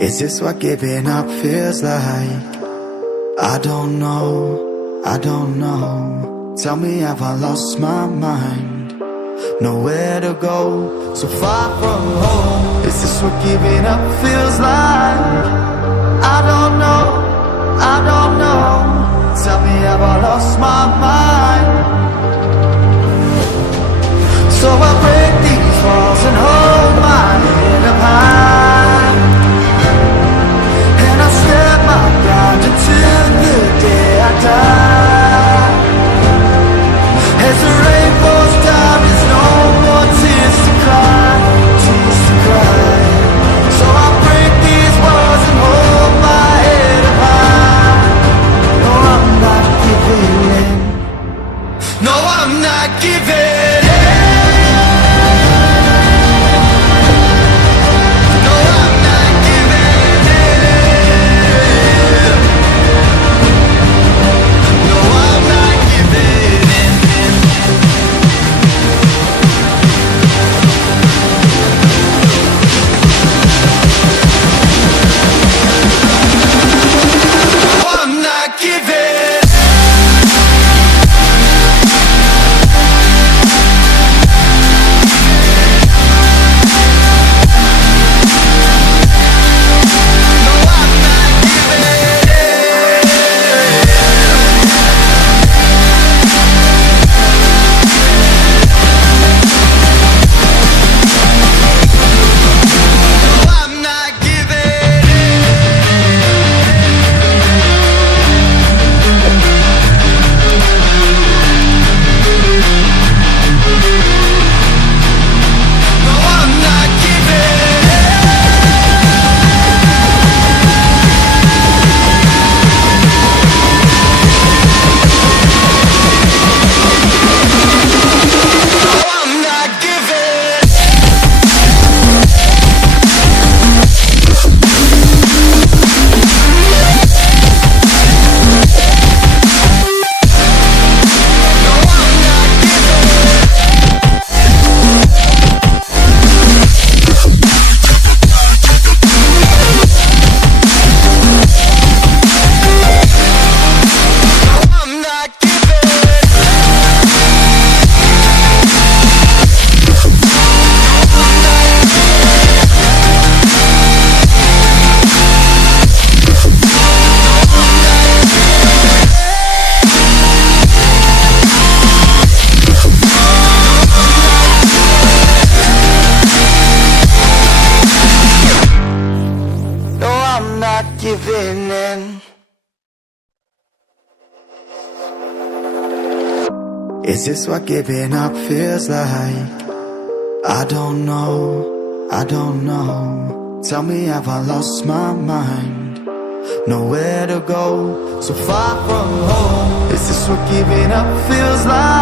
Is this what giving up feels like? I don't know, I don't know. Tell me, have I lost my mind? Nowhere to go, so far from home. Is this what giving up feels like? I don't know, I don't know. Tell me, have I lost my mind? So I break these walls and hold my head up high, and I step my ground until the day I die. As the rain falls down, there's no more tears to cry, tears to cry. So I break these walls and hold my head up high. No, I'm not giving in. No, I'm not giving in. Giving in. Is this what giving up feels like? I don't know, I don't know. Tell me, have I lost my mind? Nowhere to go, so far from home. Is this what giving up feels like?